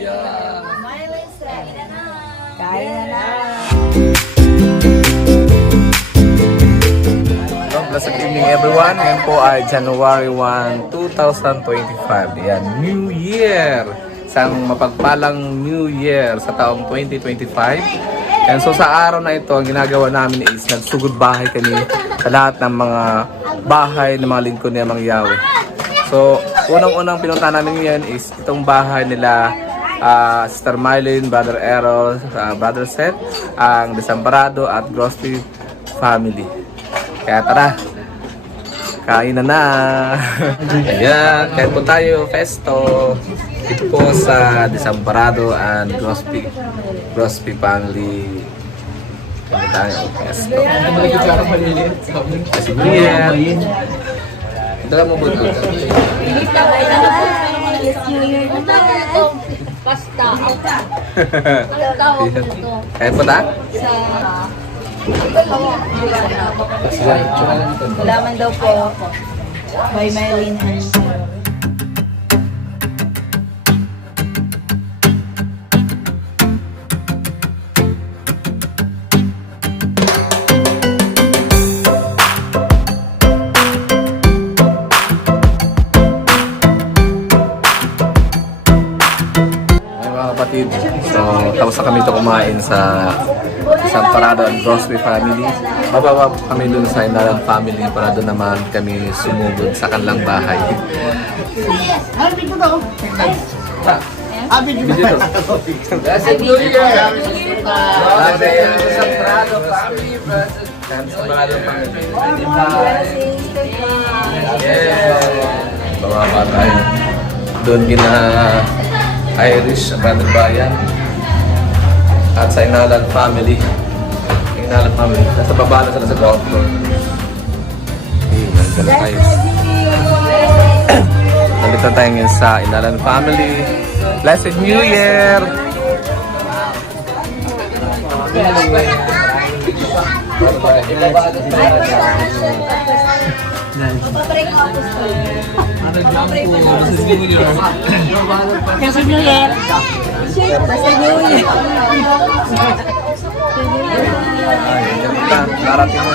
Yeah. Kaya na. Hello, blessed evening everyone. Ngayon po ay January 1, 2025. Yan, New Year. Isang mapagpalang New Year sa taong 2025. And so sa araw na ito, ang ginagawa namin is nagsugod bahay kami sa lahat ng mga bahay ng mga lingkod ni Amang Yahweh. So, unang-unang pinunta namin ngayon is itong bahay nila Sister Mylene, Brother Errol, Brother Seth, ang Desamparado at Grocery family. Kaya tara, kain na! Ayan, kain po tayo, Festo! Ito po sa Desamparado and Grocery family. Kain tayo, Festo. Kasi Brian. Dala mo ba ito? Yes, New Year naman. Pasta. Ang tawag ko to. Kain po ta? Laman daw po. By Mylene and kapatid. So, tapos na kami ito kumain sa Desamparado and Grocery family. Bababa kami dun sa Inalan family para doon naman kami sumugod sa kanilang bahay. Blessed New Year! Desamparado family, Desamparado family. Bababa tayo. Doon gina Irish, Brother Brian at sa Inalan family. Inalan family. Nasa baba na sila sa ground floor. Nandito na tayo. Nandito tayo ngayon sa Inalan family. Blessed New Year! Blessed New Year. Blessed New Year. Narating mo.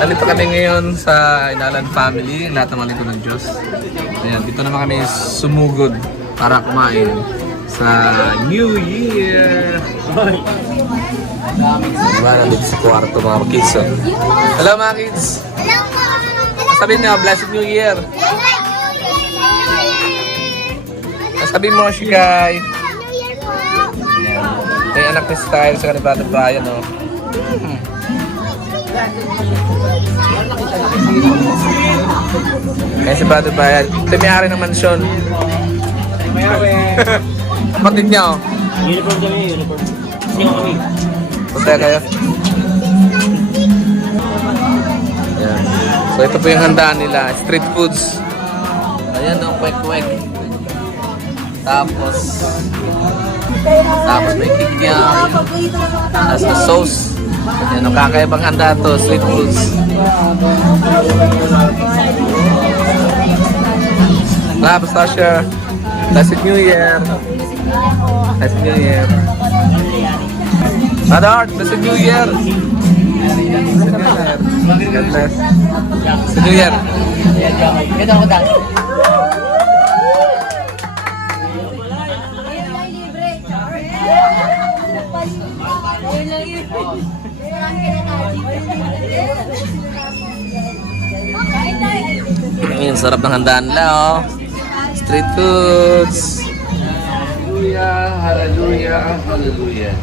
Nandito kami ngayon sa Inalan family, lahat ng mga lingkod ng Diyos. Ayan, dito naman kami sumugod para kumain sa New Year. Diba, nandito sa kwarto mga kids. Oh. Hello mga kids! Sabihin niyo, Blessed New Year! Sabihin mo, Shigay! May anak ni Style sa kanil Brother Brian, oh. Kaya si Brother Brian, ito may-ari ng mansyon. Kapatid niya, oh. Uniform kami, uniform. Sino kami? Punta kayo. Yan. So ito po yung handaan nila, street foods. Ayan, oh, kwek-kwek. Tapos may kikiam. Tapos may sauce. Yan, ang kakaibang handa to, street foods. Tapos Tasha, Blessed New Year. Blessed New Year. Brother Art, Blessed New Year. God bless. Blessed New Year. Ganda ako dahil. Ayun, sarap ng handaan nila, oh. Street foods. Hallelujah, hallelujah, hallelujah.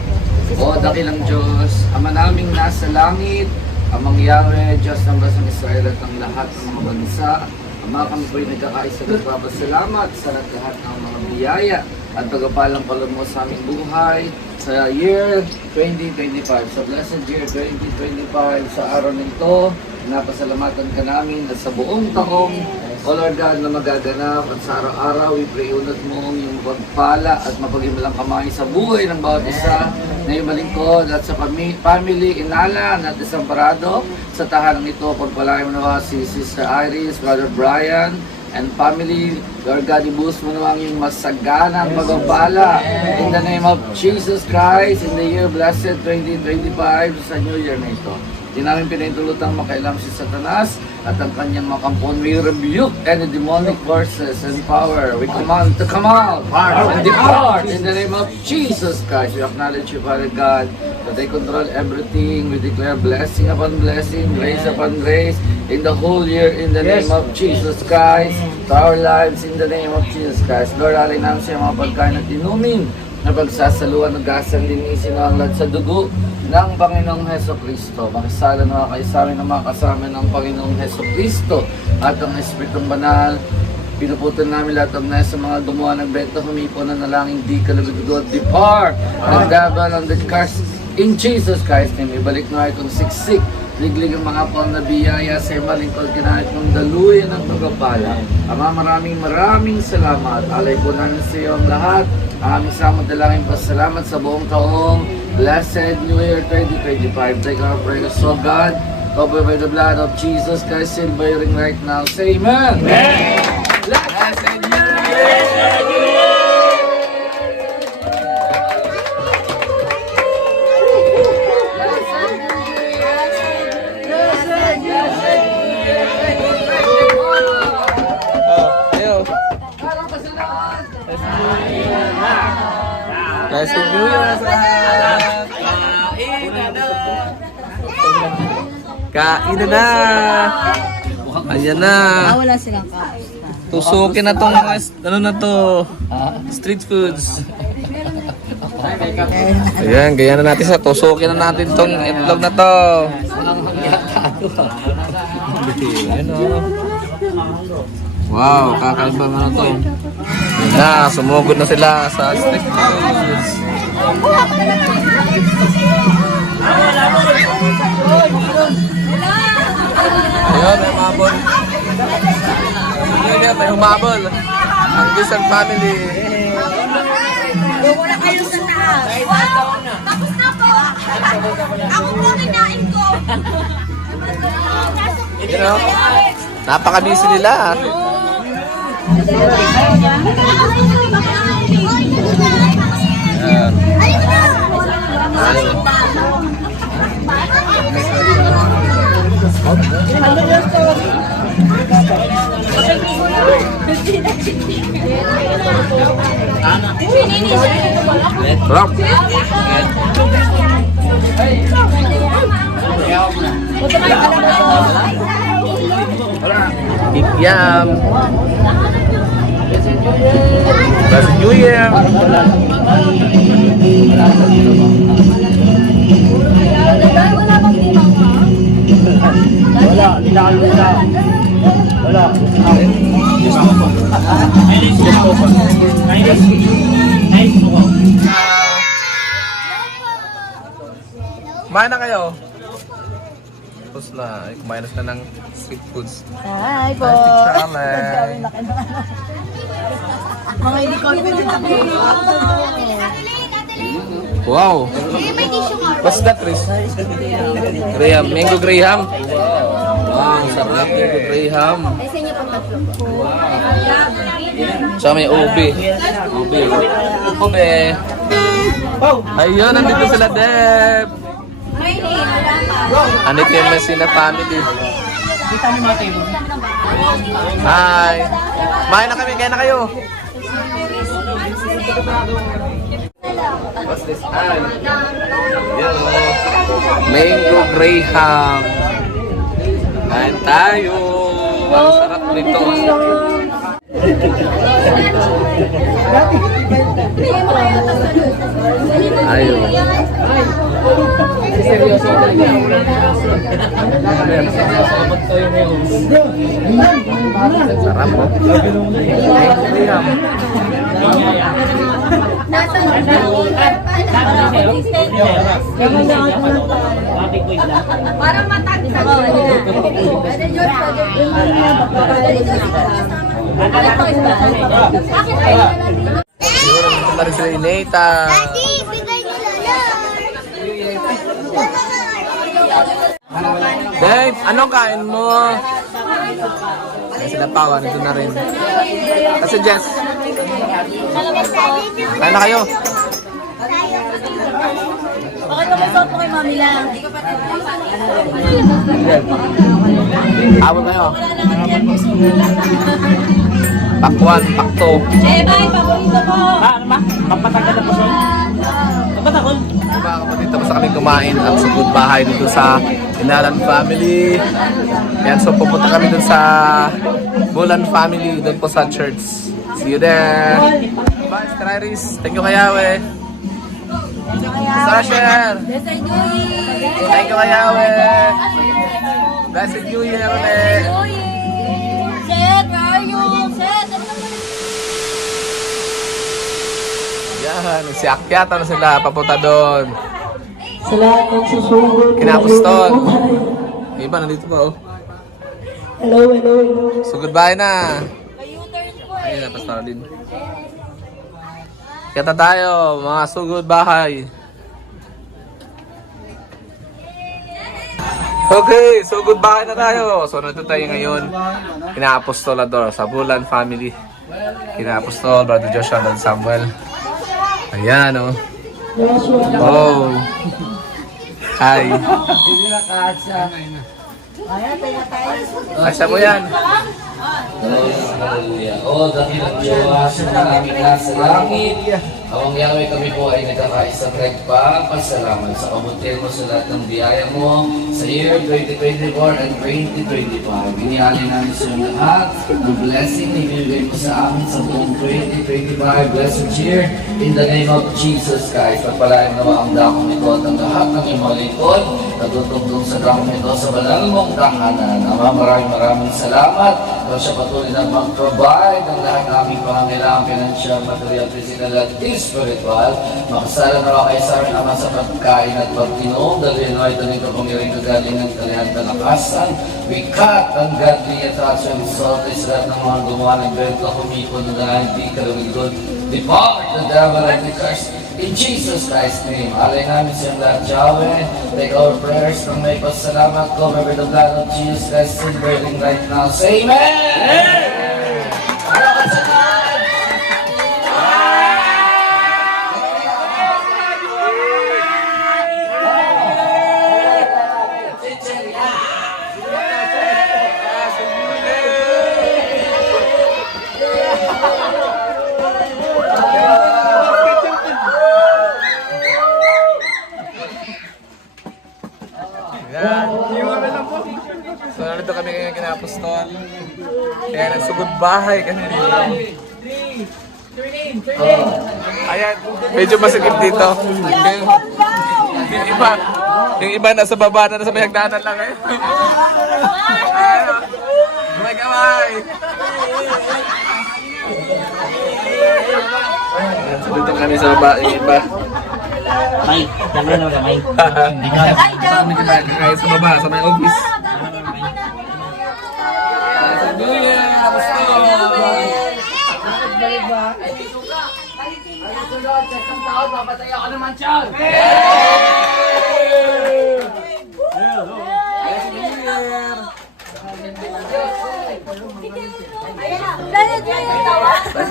O dakilang Diyos, Ama naming nasa langit, Amang Yahweh, Diyos ng Basang Israel at ang lahat ng mga bansa. Ama, kami po'y nagkakaisa at nagpapasalamat sa lahat ng mga biyaya at pagpapalang pala mo sa aming buhay sa year 2025, sa blessed year 2025, sa araw nito, napasalamatan ka namin at sa buong taong, O Lord God, na magaganap at sa araw-araw, ipre-unod mo yung pagpala at mapaghimalang kamay sa buhay ng bawat isa na yung malingkod at sa family, Inalan at Desamparado. Sa tahanang ito, pagpalain mo nawa si Sister Iris, Brother Brian, and family. Lord God, i-boost mo naman yung masaganang pagpapala. In the name of Jesus Christ, in the year blessed 2025, sa New Year na ito. Di namin pinahintulutang makailam si Satanas at ang kanyang makampon. We rebuke any demonic forces and power. We command to come out and depart in the name of Jesus Christ. We acknowledge you, Father God, that they control everything. We declare blessing upon blessing, grace upon grace, in the whole year, in the name of Jesus Christ, to our lives, in the name of Jesus Christ. Lord, alay namin sa mga pagkain at inumin na pagsasaluan ng gasang linisin ang lahat sa dugo ng Panginoong Heso Kristo. Makisala na kayo sa amin ng mga kasama ng Panginoong Heso Kristo at ang Espiritong Banal. Pinuputan namin lahat ng nasa mga gumawa ng benta, humipo na nalangin, di kalabigod, depart ng devil and the curse in Jesus Christ name. Ibalik na itong siksik, liglig ang mga pang na biyaya sa malingkod kinahit mong daluyan ng pagpapala. Ama, maraming salamat. Alay po namin sa iyo ang lahat. Ang aming samad dalangin pasalamat sa buong taong Blessed New Year 2025. Take our prayers, so God, covered by the blood of Jesus Christ, still bearing right now. Say amen. Amen. Blessed New Year. Blessed New Year sa lahat! Kain na! Ayan na! Wala silang kapas. Tusukin na tong mga, ano na to, street foods. Ayan, gaya na natin sa tusukin na natin tong itlog na to. Ayan o. Wow, kakaiba mo na to. Ayan na, sumugod na sila sa street foods. Ayun, may humabol. Ayun, may humabol. Ang Bisan family. Wala kayo sa taas. Tapos na po. Ako po kinain ko. You know, napaka-busy nila. Sarap. Yum. Blessed New Year. Wala, hindi na kayo wala. Wala. Kumain na kayo. Tapos na, kumain na sila ng street foods. Hi po. Charlie. Mga hindi confident ako. Wow. What's that, Chris? Graham. Mango Graham. Wow, sarap. Mango Graham. So may ube. Ube. Ube. Ayun, nandito sila, Deb. Andito yung Messina family. Kita niyo mga table. Hi. Kumain na kami, kaya na kayo. What's this? Mango Graham. Kain tayo. Ang sarap nito. Ayun. Seryoso ako niya. Sarap po. Mango Graham. Para matagsa ko. Siguro naman rin sila Ineta. Dave, anong kain mo? Kaya sila Pawa, nandun na rin. Kasi Jess, kaya na kayo. Okay, kamusta po kay Mami lang? Awal kayo. Pack 1, pack 2. Eh, bye! Paborito ko! Ano ba? Kapatagal na po siya. Kapatagal. Mga kapatid, tapos na kami kumain at sugod bahay dito sa Inalan family. Yan, so pupunta kami dun sa Bulan family, dun po sa church. See you there! Bye, Sister Iris. Thank you kay Yahweh. Sasher! Blessed New Year! Thank you kay Yahweh. Blessed New Year ulit. New Year! Seth, where are you? Seth, ano naman? Yan, nagsiakyatan na sila papunta doon. Sa lahat ng susugod. Kinapustol. Yung iba, nandito pa oh. Hello, hello, hello. So goodbye na. May U-turn po eh. Ayun na, Pastor din. Kita tayo, mga sugod bahay. Okay, so goodbye na tayo. So nandito tayo ngayon, Kina-Apostolador sa Bulan family. Kina-Apostol, Brother Joshua, Brother Samuel. Ayan oh. Oh. Hi. Kasya mo yan. Hallelujah. O dakilang Diyos, na namin nasa langit. Awang Yahweh, kami po ay nagkakaisang nagpapasalamat sa kabutihan mo sa lahat ng biyaya mo sa year 2024 and 2025. Inialay namin sa iyong lahat ng blessing na ibibigay mo sa amin sa buong 2025 blessed year. In the name of Jesus Christ, pagpalain nawa ang dakong ito at ang lahat ng iyong mga lingkod na tutugtog sa dakong ito sa banal mong tahanan. Ama, maraming salamat. Kung siya patuloy na mag-provide ng lahat ng aming pangangailangan, financial, material, physical, at spiritual. Makasala na kayo sa amin, Ama, sa pagkain at pagtinom. Dahil ito ay tanig kapangyarihan kagalingan, kalihan, kalakasan, wikat, ang godly at action, salt, sa lahat ng mga gumawa ng bento, kumipon na hindi kalawigod. Depart the devil and the curse. In Jesus Christ's name, alay namin siyang lahat, Yahweh. Take our prayers ng may pasalamat. Cover with the blood of Jesus Christ, still burning right now. Say Amen! Yan. So nandito kami ngayon Kina-Apostol. Kaya nagsugod bahay kami dito. Ayan, medyo masikip dito. Yung iba nasa baba na nasa may hagdanan lang eh. May kamay! Ayan, so dito kami sa baba, yung iba. May, dami na may. Kami kinakain sa baba, sa may office.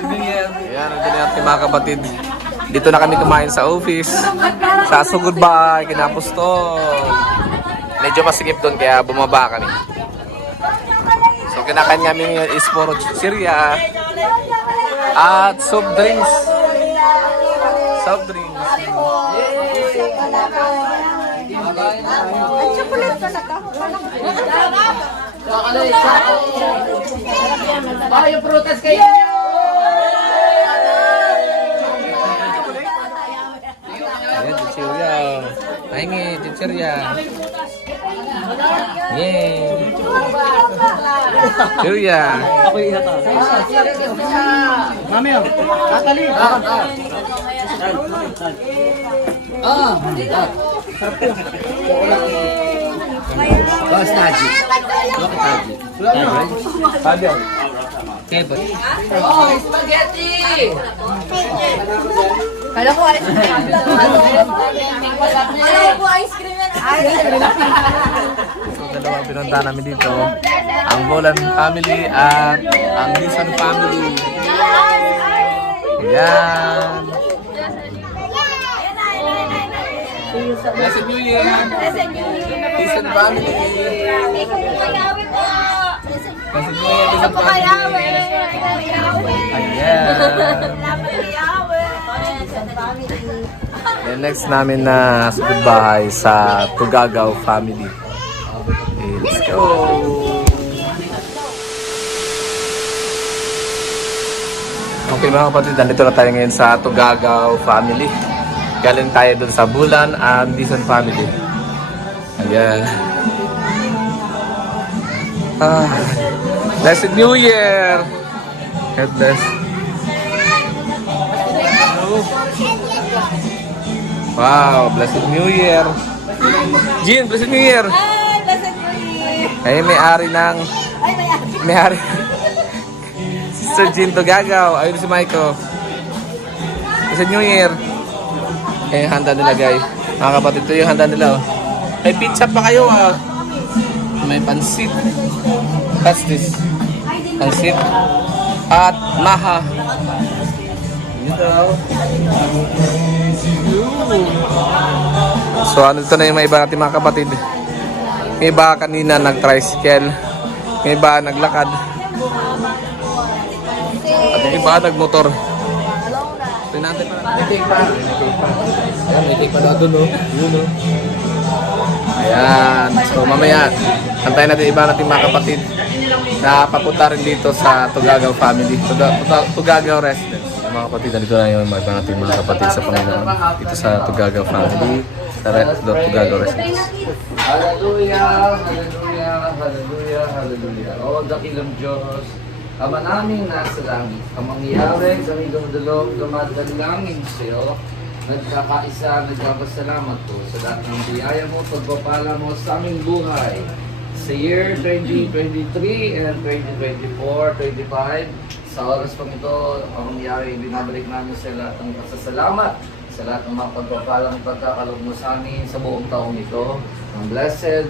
Ayan, ang natin mga kapatid. Dito na kami kumain sa office. Sa sugod bahay, Kina-Apostol. Medyo masikip doon kaya bumaba kami. So kinakain kami is puro chichirya at soft drinks. Soft drinks. Ay, chocolate ka na to. Bayo prutas kayo! Ayan, chichirya. Nahingi, chichirya. Yay! Chichirya. Ako yung ihata. Mami, tatali. Bas Taji. Bakit Taji? Fabio. Oh, spaghetti! Kala ko ice cream. Kala ko ice cream yan. So, dalawang pinunta namin dito. Ang Bolan family at ang Dizon family. Ayan. Blessed New Year! Dizon family. Blessed New Year, Dizon family. Ayan. Then next namin na sugod bahay sa Tugagaw family. Okay, let's go! Okay mga kapatid, nandito na tayo ngayon sa Tugagaw family. Galing tayo dun sa Bulan and Dizon family. Ayan. Blessed New Year! God bless. Wow, Blessed New Year! Jean, Blessed New Year! Ay, Blessed New Year. Ay, may-ari ng... May-ari. Sister Jean Tugagaw. Ayun si Michael. Blessed New Year! Eh, handa nila guys. Mga kapatid, ito yung handa nila. Oh. May pizza pa kayo ah. May pansit. What's this? Pansit. At maha. Yun daw. So ano ito na yung may iba natin mga kapatid. May iba kanina nag-tricycle. May iba naglakad. At yung iba nagmotor. Ito natin pa. May take pa. Ayan, may take pa na doon, no? Yun, no? Ayan. So, mamaya, antayin natin iba natin mga kapatid na papunta rin dito sa Tugagaw family. Tugagaw residence. Mga kapatid, dito na yung iba natin mga kapatid sa Panginoon. Dito sa Tugagaw family. Sa Tugagaw residence. Hallelujah, hallelujah, hallelujah, hallelujah. O dakilang Diyos, Ama namin nasa langit, ang mangyayari sa aming dumudulog, dumadalangin sa iyo, nagkakaisa, nagpapasalamat po sa lahat ng biyaya mo, pagpapala mo sa aming buhay. Sa year 2023 and 2024, 25, sa oras pang ito, ang mangyayari, binabalik namin sa lahat ng pasasalamat, sa lahat ng mga pagpapalang pagkakalog mo sa amin sa buong taong ito. Ang blessed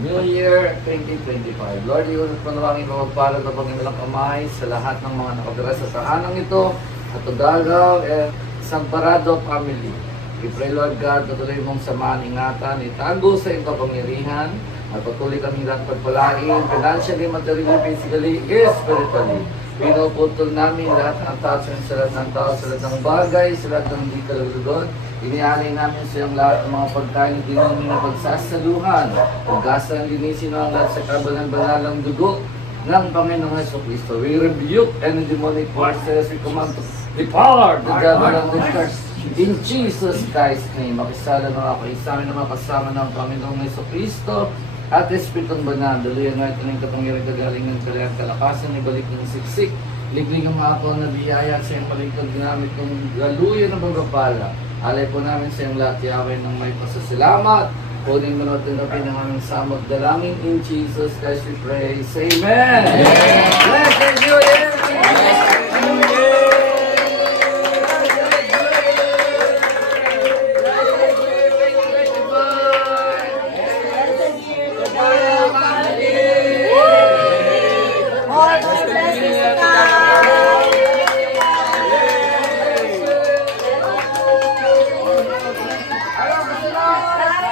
New Year 2025. Lord, iyon at panalangin mo magpalad na Panginoon kamay sa lahat ng mga nakatira sa tahanang ito at Tugagaw and Sagparado family. We pray, Lord God, patuloy mong samahan, ingatan, itago sa iyong kapangyarihan at patuloy kami lahat pagpalain, financially, materially, physically, spiritually. Pinuputol namin lahat ng tao sa lahat ng tao, sa lahat ng bagay, sa lahat ng hindi kalulugon. Inialay namin sa iyong lahat ng mga pagkain at dinumi na pagsasaluhan. Pagkasa ng linisin ang lahat sa kabalang-banalang dugo ng Panginoong Jesucristo. We rebuke any demonic forces. We command to depart the devil and the curse. In Jesus Christ's name, makisala mga kaisamin na makasama ng Panginoong Jesucristo at Espiritong Banal. Daluyan nga ito ng kapangyarihan, kagalingan, kalayan, kalakasan, ibalik ng siksik. Liglig ang mga ako na biyaya sa iyong paligtad ginamit ng galuyan ng pagpapala. Alay po namin sa iyong lahat, Yahweh, ng may pasasalamat. Kunin mo natin na pinangaming samot dalangin. In Jesus Christ we pray. Say Amen! Amen! Blessed New Year! Blessed New Year!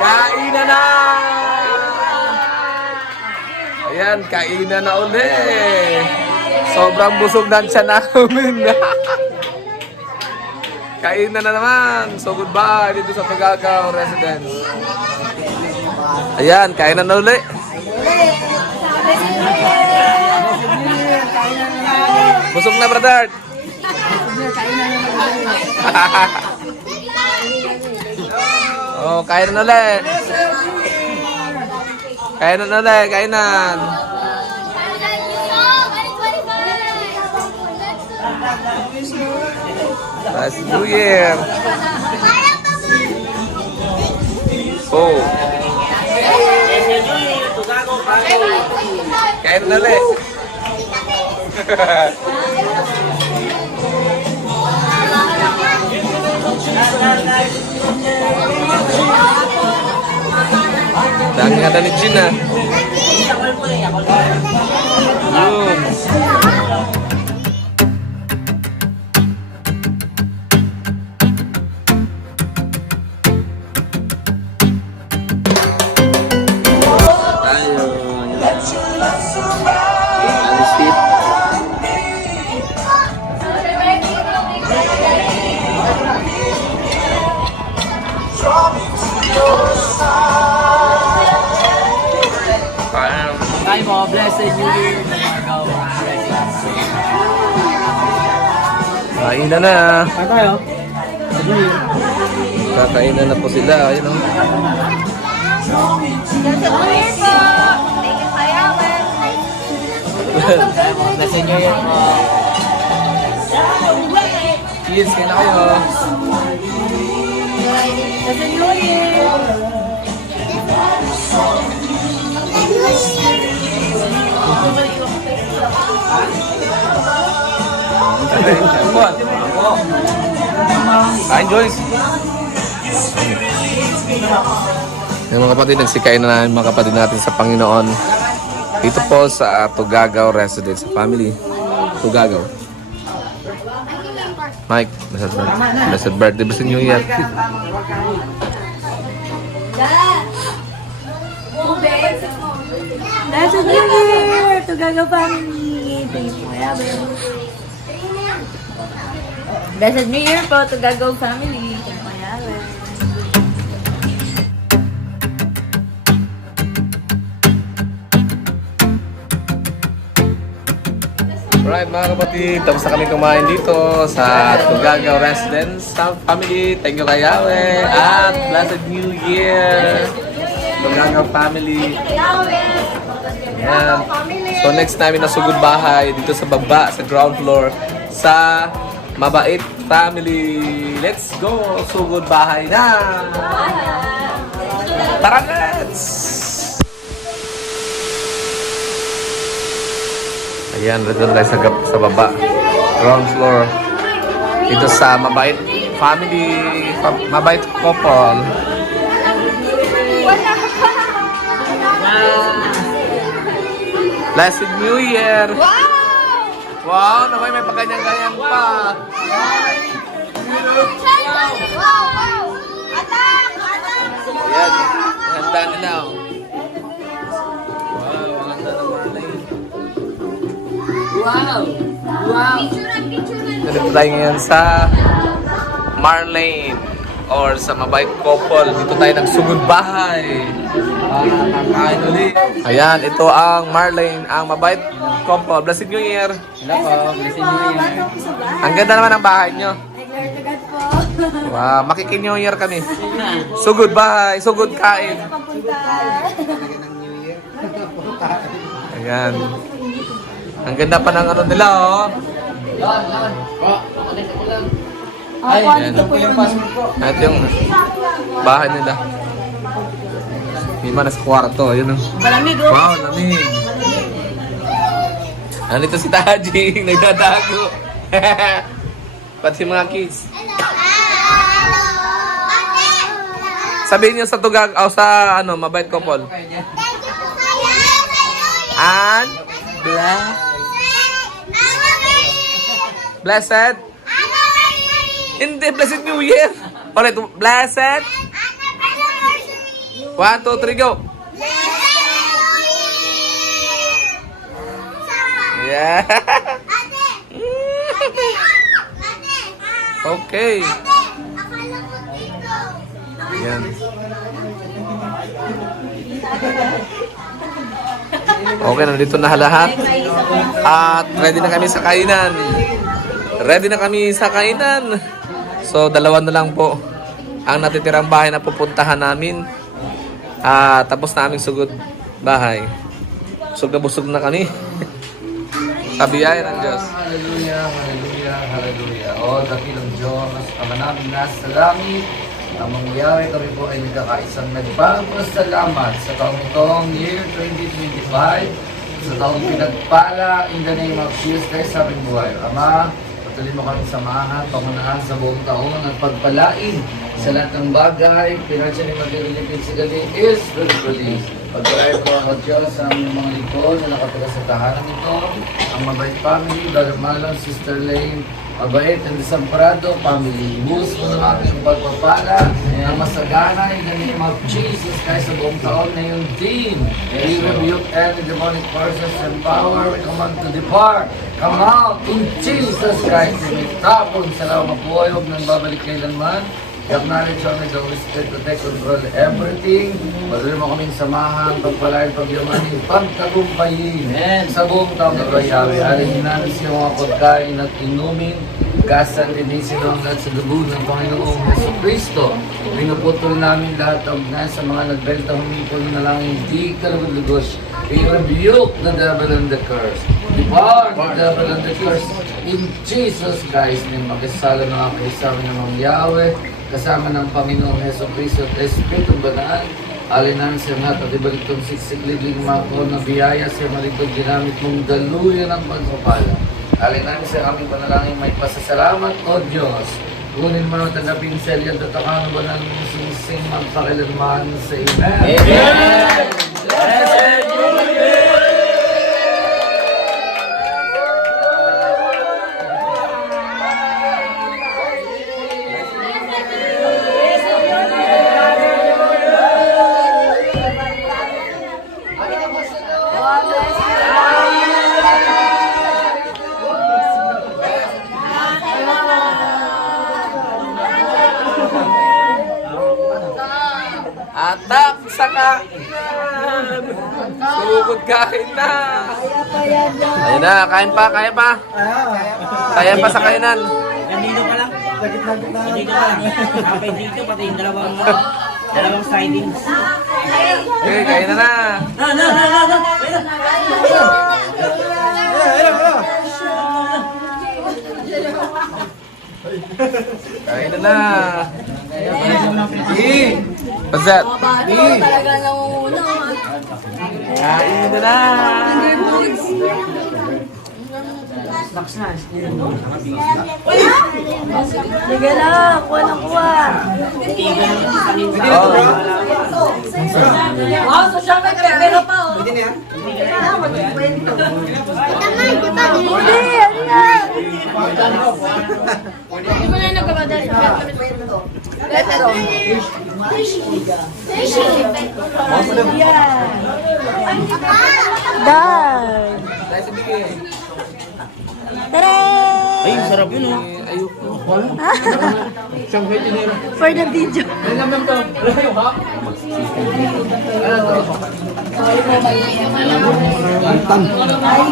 Kainan na! Ayan, kainan na uli. Sobrang busog na siya namin. Kainan na naman. So goodbye dito sa Tugagaw residence. Ayan, kainan na uli. Busog na, brother. Oh, kainan ulit. Kainan ulit, kainan. Last New Year. Oh. Kainan ulit. Dami nga ni Gin ah. Yun. Tayo. Ang sweet. Kain mo, blessed New Year. Kainan na. Kain tayo. New Year. Kakainan na po sila. Ayun o. Blessed New Year po. Cheers, kaya na kayo. Kain, Joyce. Yung mga kapatid, nagsikain na namin mga kapatid natin sa Panginoon. Dito po sa Tugagaw Residence Family. Tugagaw. Mike, blessed birthday, blessed New Year. That's a New Year! Tugagaw family! Thank you, Kuya Abel. Blessed New Year po, Tugagaw family! Thank you, Kuya Abel. Alright mga kapatid, tapos na kami kumain dito sa Tugagaw Residence Family. Thank you kay Yahweh at blessed New Year! Tugagaw family. Ayan. So next namin na sugod bahay dito sa baba, sa ground floor, sa Mabait Family. Let's go! Sugod bahay na! Tara, let's! Ayan, dito tayo sa baba. Ground floor. Dito sa Mabait Family. Mabait Couple. Blessed New Year! Wow! Naman may pagkanyang-kanyang pa. Ayan, handa nila. Oh. Wow, ang handa ng malay. Wow! Wow! Nandito tayo ngayon sa Marlane or sa Mabait Couple. Dito tayo nagsugod bahay. Kakain ulit. Ayan, ito ang Marlane, ang Mabait Couple. Blessed New Year! Hello po, blessed New Year. Ang ganda naman ng bahay nyo. Wow, makiki-New Year kami. Sugod bahay, sugod kain. Ayan. Ang ganda pa ng ano nila, oh. Ay, Ayan. Ito yung bahay nila. May manas kwarto, ayun oh. Malamig Wow, lamig. Nandito si Tajing, nagdadago. Pati mga kids. Sabihin niyo sa tugag, o sa ano, Mabait Couple. And blessed. Hindi, blessed New Year. Ulit, blessed. 1, 2, 3, go. Yeah. Okay. Yan. Okay, nandito na lahat. At ready na kami sa kainan. Ready na kami sa kainan. So, dalawa na lang po ang natitirang bahay na pupuntahan namin. Tapos na aming sugod bahay. Busog na busog na kami. Kabiyay ng Diyos. Hallelujah, hallelujah, hallelujah. O, dakilang Diyos, Ama namin nasa langit, ang mangyayari kami po ay nagkakaisang nagpapasalamat sa taong itong year 2025, sa taong pinagpala in the name of Jesus Christ sa aming buhay. Ama, Patuloy mo kami samahan, pangunahan sa buong taon at pagpalain sa lahat ng bagay, financially, materially, physically, is spiritually. Pagpalain po ang Diyos sa aming mga likod na nakatira sa tahanan ito, ang Mabait Family, Brother Marlon, Sister Lane, Mabait and Desamparado Family. Bus mo ng aking pagpapala na masagana in the name of Jesus Christ sa buong taon na yung din. We rebuke every demonic forces and power. We command to depart. Come out in Jesus Christ. May tapon sa lawa mabuhay. Huwag nang babalik kailanman. I-acknowledge only the Holy Spirit to take control everything. Patuloy mo kaming samahan, pagpalain, pagyamanin, pagtagumpayin sa buong taong na Yahweh. Alin namin siya mga pagkain at inumin, kasan linisin ang lahat sa dugo ng Panginoong Heso Kristo. Pinuputol namin lahat ng nasa mga nagbenta humipon na lang hindi kalugod-lugos. We rebuke the devil and the curse. Depart the devil and the curse. In Jesus Christ, name makisala ng mga kaisama ng mga Yahweh, kasama ng Panginoong Heso Kristo at Espiritu Banal, alinan siya lahat at ibalik itong siksikligling mga na biyaya siya maligod ginamit mong daluyan ng pagpapala. Alinan siya aming panalangin may pasasalamat, O Diyos. Kunin mo ang tanggapin sa liyan at takano ba ng singsing magpakilanman sa Amen. Amen! Blessed New Year! Atak sa kainan! Sugod kain na! Ayun na, kain pa, kaya pa! Kaya pa sa kainan! Nandito pa lang. Nandito pa lang. Kapay dito, pati yung dalawang sidings. Okay, kain na na! Kain na na! What's that? Talaga nangunguna. Kain na na! Sige lang, kuha na kuha. Oh, social media, pero pa oh. Hindi, ano na? Hindi mo na yung nagkabadal sa Letero. Dad. Tara! Ay, sarap yun oh. For the video.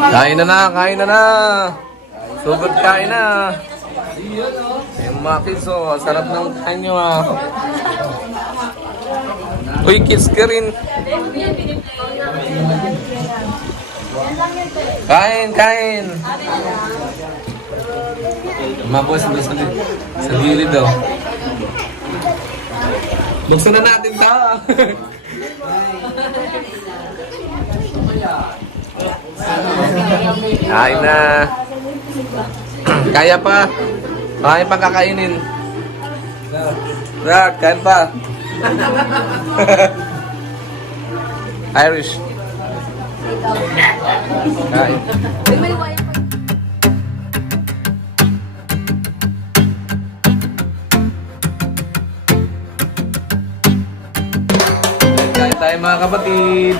Kain na na, kain na na! Sugod kain na! Yung mga kids, oh, sarap ng kain nyo ah. Uy, kids ka rin. Kain, kain! Mabos na sa gilid daw. Buksan na natin ta! Kain na! Kaya pa! Kaya pa kakainin. Brad, kain pa! Irish. Kain. Kain tayo mga kapatid.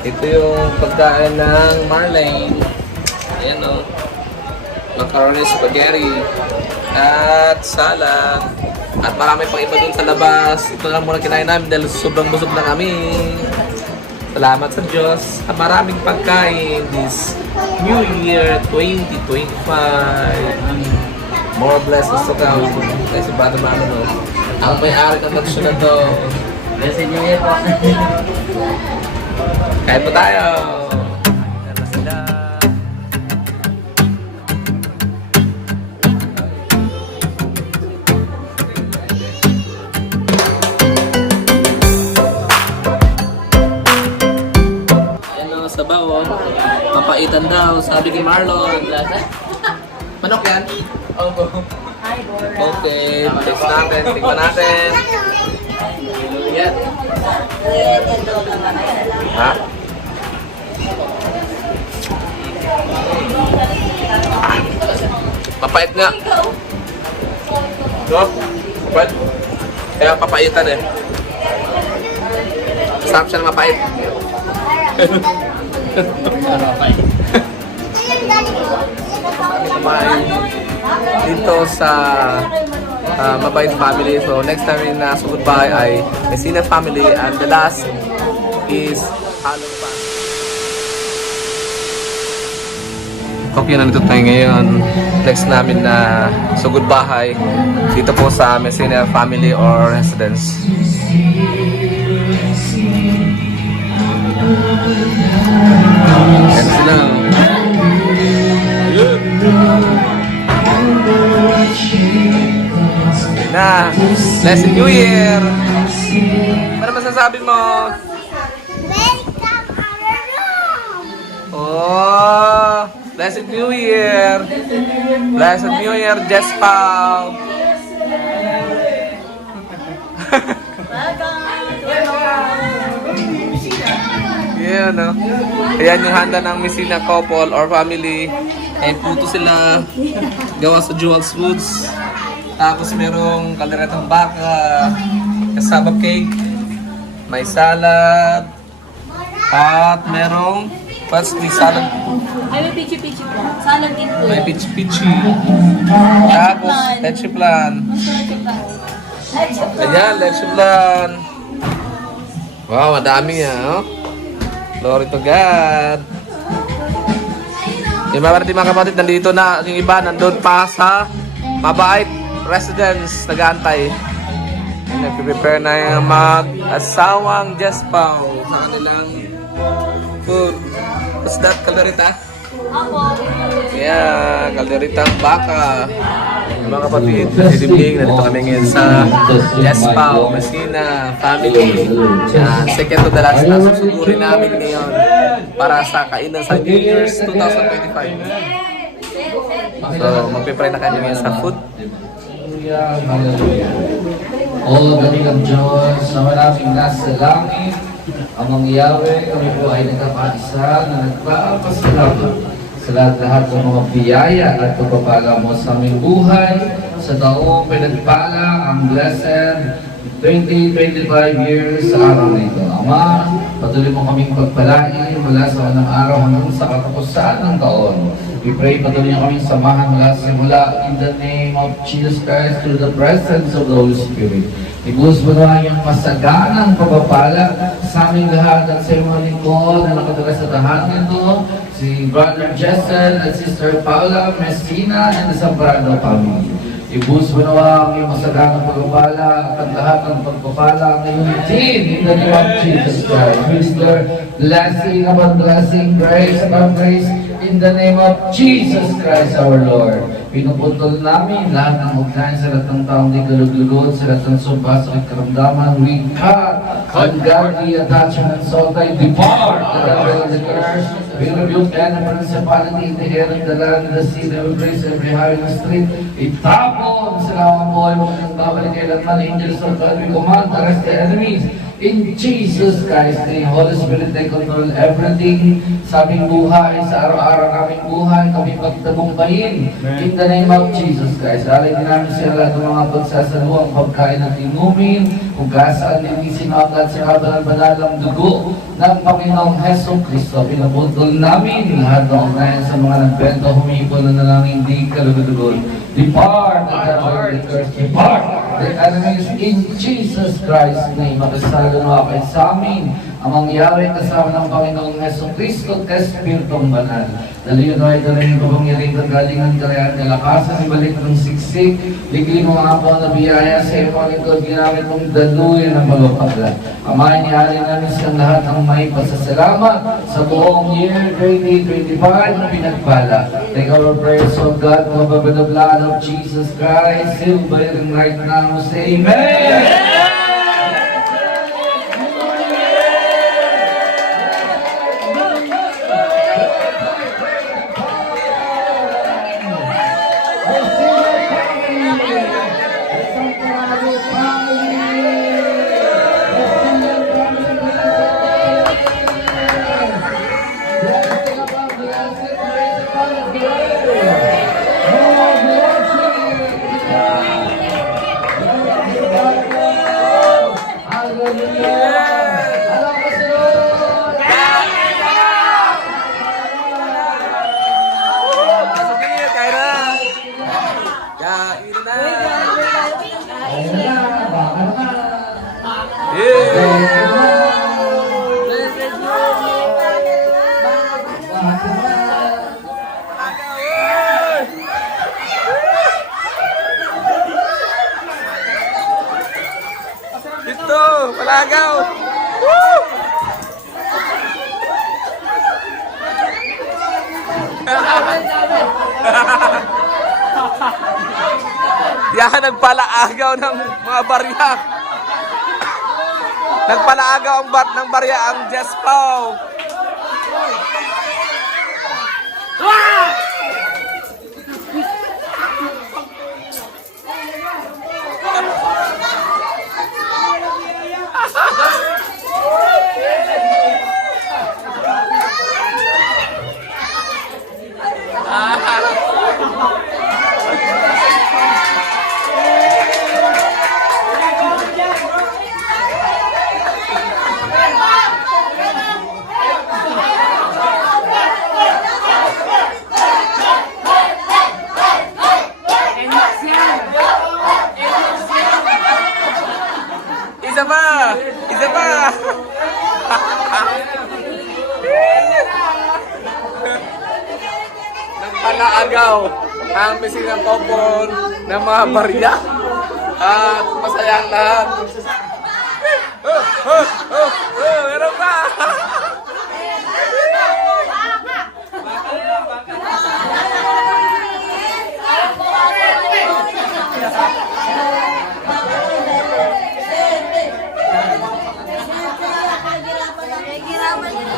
Ito yung pagkain ng Marlene. Ayan o. Macaroni spaghetti. At salad. At marami pang iba dun sa labas. Ito lang muna kinain namin dahil sobrang busog na kami. Salamat sa Diyos. At maraming pagkain this New Year 2025. More blessings to come. Kasi bata mama no. Ang may-ari ng nagsyon na to. Blessed New Year po. Kain po tayo! Ayan o, sabaw o. Papaitan daw, sabi ni Marlon. Manok yan? Opo. Okay, taste natin. Tingnan natin. Yan. Ha? Mapait nga. No? Mapait. Kaya papaitan eh. Sarap siya na mapait. Kumain dito sa Mabait family. So next time in Sugod Bahay ay Messina family, and the last is Halong family. Okay, nandito tayo ngayon. Next namin na Sugod Bahay dito po sa Messina family or residence. Yan sila. Na, Blessed New Year! Ano masasabi mo? Oh, Blessed New Year! Blessed New Year, Jess Pao! Yan, no? Ayan yung handa ng Messina couple or family. Ay puto sila gawa sa Jewel's Foods. Tapos merong kalderetang baka, cassava cake, may salad, at merong may salad. Ay, may pichi-pichi po. Salad din po. May pichi-pichi. Tapos leche plan. Ayan, leche plan. Wow, madami yan, oh. Glory to God. Yung mga kapatid, nandito na. Yung iba, nandun pa sa Mabait residence, nag-aantay. Nag-prepare na yung mag-asawang Jess Pao sa kanilang food. What's that, kalderita? Yeah, kalderitang baka. Mga kapatid, good evening. Nandito kami ngayon sa Jess Pao, Messina family. Second to the last na susugurin namin ngayon para sa kainan sa New Year's 2025. So, magpipray na kami ngayon sa food. Hallelujah. O dakilang Diyos na maraming nasa langit, amang Yahweh, kami po ay nagkakaisa na nagpapasalamat sa lahat ng mga biyaya at pagpapala mo sa aming buhay sa taong pinagpala ang blessed 20-25 years sa araw na ito. Ama, patuloy mo kaming pagpalain mula sa unang araw hanggang sa katapusan ng taon. We pray patuloy niyo kaming samahan mula sa simula in the name of Jesus Christ through the presence of the Holy Spirit. Ibuhos mo na yung masaganang pagpapala sa aming lahat at sa mga lingkod na nakatula sa tahanan nito, si Brother Jessen at Sister Paula Messina and the Zambrano family. Ibuhos mo na ang iyong masaganang pagpapala at ang lahat ng pagpapala ngayong din in the name of Jesus Christ. Mr. Blessing upon blessing, grace upon grace, in the name of Jesus Christ our Lord. Pinuputol namin lahat ng ugnayan sa lahat ng taong di galug-lugod, sa lahat ng sumpa sa karamdaman. We cut ungodly attachment and soul tie, depart the devil and the curse. We rebuke any principality in the air and the land and the sea, every place, every highway and street. Itapon sa lawang buhay mo ng babalik kailanman, angels of God. We command, arrest the enemies. In Jesus Christ, the Holy Spirit, take control everything sa aming buhay, sa araw-araw naming buhay, kami pagtagumpayin. In the name of Jesus Christ, alay din namin sa lahat ng mga pagsasaluang pagkain at inumin, hugasan, linisin mo agad sa kabanal-banalang dugo ng Panginoong Heso Kristo. Pinaputol namin lahat ng ugnayan sa mga nagbento, humipon na lang hindi kalugod-lugod. Depart, depart. The enemies in Jesus Christ's name. Makasalo na kayo sa amin ang mangyari kasama ng Panginoong Heso Kristo at Espiritong Banal. Dali yun ay dali yung kapangyarihan kagalingan, kalayan, kalakasan, ibalik ng siksik, ligling mo mga po na biyaya sa iyo, Panginoon, ginamit mong daluyan ng magpapagla. Amahin niya namin sa lahat ng may pasasalamat sa buong year 2025 na pinagpala. Take our prayers, O God, cover by the blood of Jesus Christ, sealed by it right now. Say Amen! Dito, palagaw! Woo! Yan, nagpalaagaw ng mga barya. Nagpalaagaw ang ng barya ang Jess Pau. Isa pa! Isa pa! Nagpalaagaw ang misinang kopon ng mga barya at masaya ang lahat. Meron pa!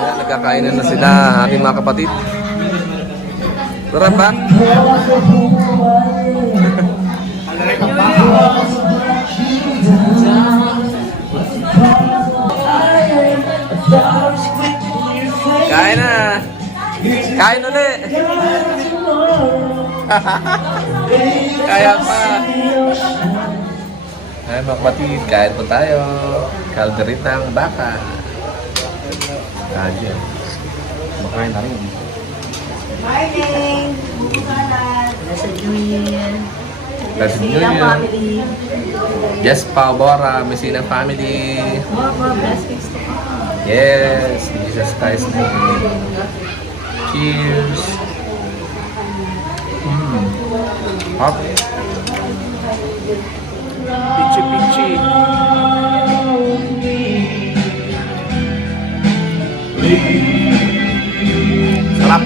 Ayan, nagkakainan na sila, aking mga kapatid. Sarap ba? Kain na! Kain ulit! Kaya pa! Ay mga kapatid, kain po tayo. Kalderitang baka. Ayan. Makain na rin. Morning! Blessed New Year! Blessed New Messina Year. family! Yes, Bora, Messina family. More blessings to come! Yes, in Jesus Christ's name. Cheers. Hop. Pichi pichi. Sarap.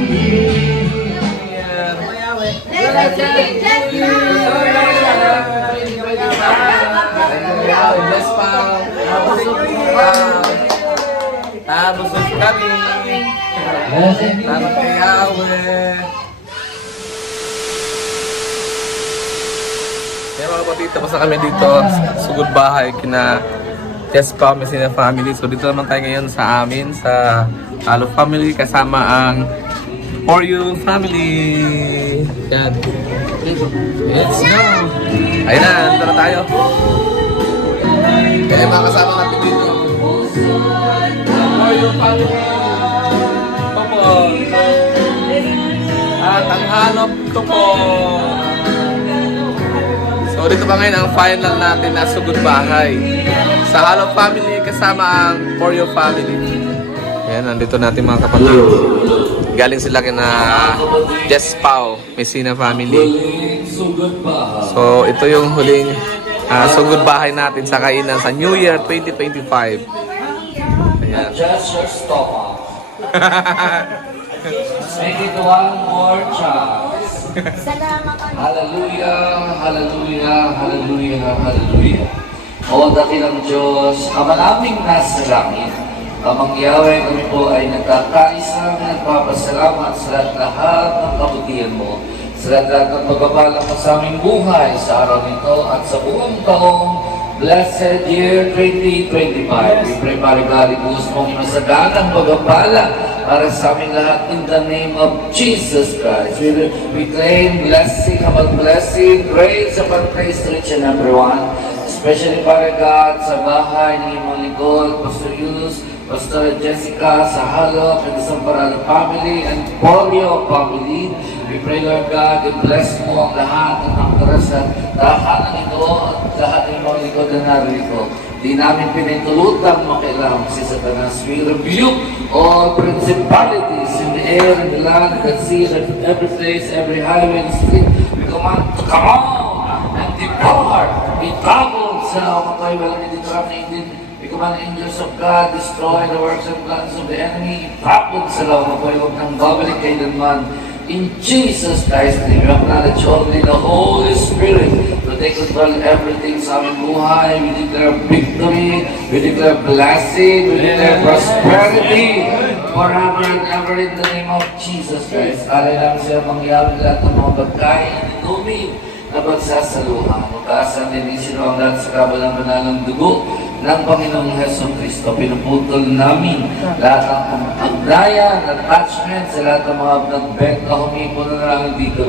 Yes, Pao. Tapos kami. Tapos kay Awe. Kaya mga kapatid, tapos na kami dito. Sugod bahay kina Jess Pao, Messina family. So dito naman tayo ngayon sa amin, sa Halo family, kasama ang For You family. Yan. Let's go. Ayun na, dito na tayo. Kaya mga kasama natin dito. For You family. Topo. At ang halop topo. So dito pa ngayon ang final natin na sugod bahay. Sa Halo family kasama ang For You family. Ayan, nandito natin mga kapatid. Galing sila kina Jess Pao, Messina family. So ito yung huling sugod bahay natin sa kainan sa New Year 2025. Ayan. Adjust your stomach. Make it one more chance. Hallelujah, hallelujah, hallelujah, hallelujah. O dakilang Diyos, Ama naming nasa langit, Amang Yahweh, kami po ay nagkakaisang nagpapasalamat sa lahat ng kabutihan mo, sa lahat ng pagpapala mo sa aming buhay sa araw nito at sa buong taong Blessed Year 2025. We pray, Marigali, gusto mong masaganang pagpapala para sa aming lahat in the name of Jesus Christ. We claim blessing upon blessing, grace upon grace to each and every one. Especially para God sa bahay ng imong lingkod, Pastor Yus, Pastor Jessica, sa Halo, Pedro Parado family, and Polio family, We pray, Lord God, i-bless mo ang lahat ng nakatara sa tahanan ito at lahat ng mga likod na narito. Di namin pinintulutang makialam si Satanas. We rebuke all principalities in the air, in the land, in the sea, in every place, every highway and street. We command to come on and depart. Itagod sa mga walang inditraminated. We command angels of God, destroy the works and plans of the enemy. Itagod sa mga huwag ng babalik kailanman. In Jesus Christ's name, we acknowledge only the Holy Spirit to take control of everything sa aming buhay. We declare victory, we declare blessing, we declare prosperity forever and ever in the name of Jesus Christ. Alay lang siya mangyari lahat ng mga pagkain at inuming na pagsasaluhan. Magkaasan din sino ang lahat sa kabalang manalang dugo ng Panginoong Heso Kristo. Pinuputol namin lahat ng agdayan, attachment sa lahat ng mga nagbenta, humipo na lang dito.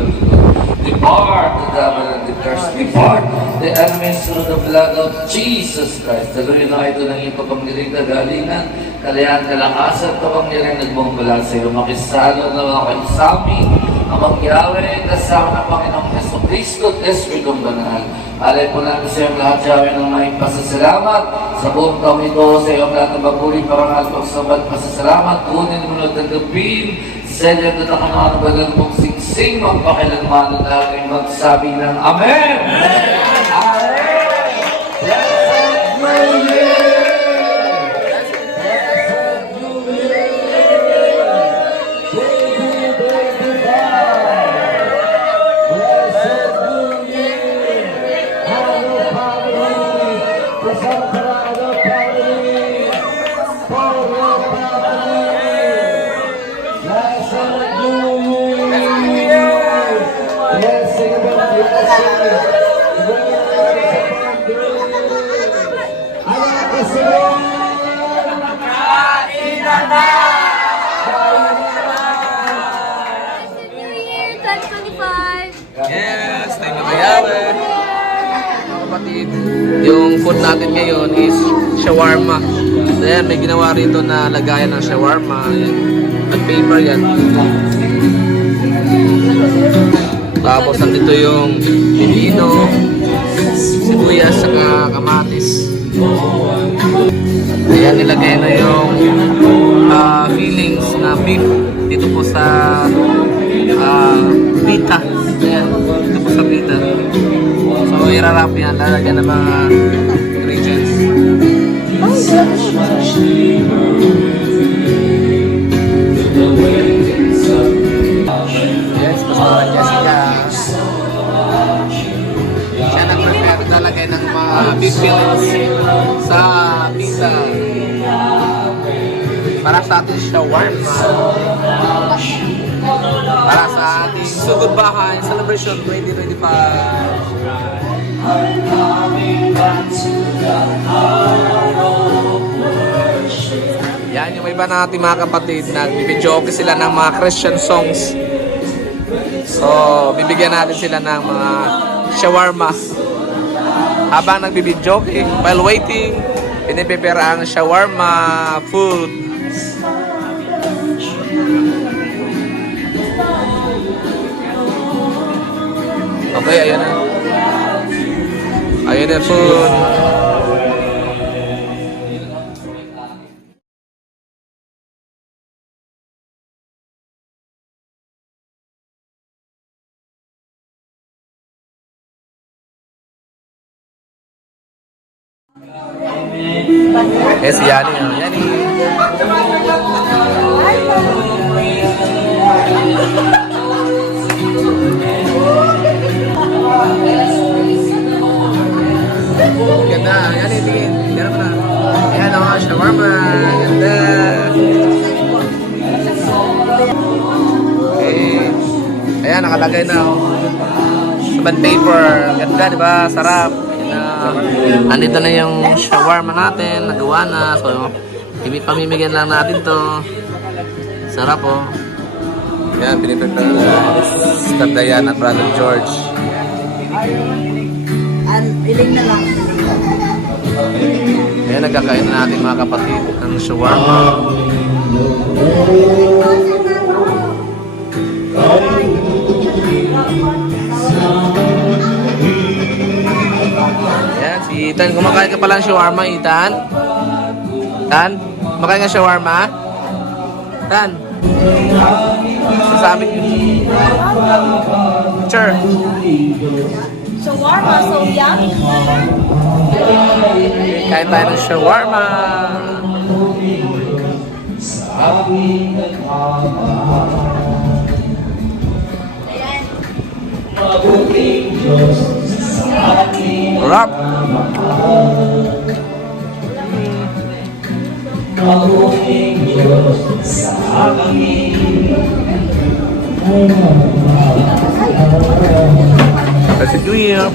Depart the devil and the curse. Depart the enemies through the blood of Jesus Christ. Tuloy na ito ng iyong kapangyarihan, kagalingan, kalayaan, kalakasan, kapangyarihan, nagmumula sa iyo. Makisalo na mga kaisami, ang mangyari, kasama ng Panginoong Heso Kristo at Espiritong Banal. Alay po namin sa iyong lahat, Yahweh, ng may pasasalamat sa buong taong ito, sa iyong lahat ng baguli, parangal, pagsabat, pasasalamat, kunin mo na tagapin, sa iyong natakamaan ng bagal mong singsing, magpakilanman at lahat ay magsabi ng Amen! Amen! Yes, thank you, Yahweh. Mga kapatid, yung food natin ngayon is shawarma. So yan, may ginawa rito na lagayan ng shawarma. Yan. At paper yan. Tapos nandito yung pipino, sibuyas, saka kamatis. Ayan, nilagay na yung fillings na beef dito po sa pita. Ayan, dito po sa pita. So, irarap yan. Lalagyan ng mga ingredients. Yes, kasama Jessica. Siya nag-prepare. Lalagay ng mga beef fillings sa pita. Para sa ating shawarma. Para sa ating sugod bahay celebration 2025. Yan yung iba natin mga kapatid, nagbibidyoke sila ng mga Christian songs. So, bibigyan natin sila ng mga shawarma. Habang nagbibidyoke, while waiting, pinipipira ang shawarma food. Okay, ayan na. Ayan na food. Yes, Yani. Yani. Ganda. Yani, tingin. Ganda mo na. Ayan o, shawarma. Ganda. Okay. Ayan, nakalagay na o. Saban paper. Ganda, di ba? Sarap. Andito na yung shawarma natin, nagawa na. So, pamimigyan lang natin to. Sarap oh. Yan, pinipirta na Sister Diane at Brother George. Iling na lang. Ayan, nagkakain na natin mga kapatid ng shawarma. Si Ethan, kumakain ka pala ng shawarma, Ethan? Ethan? Kumakain ka shawarma? Ethan? Sasabi ko. Sure. Shawarma, so yummy. Kain tayo ng shawarma. Rap. Happy New Year.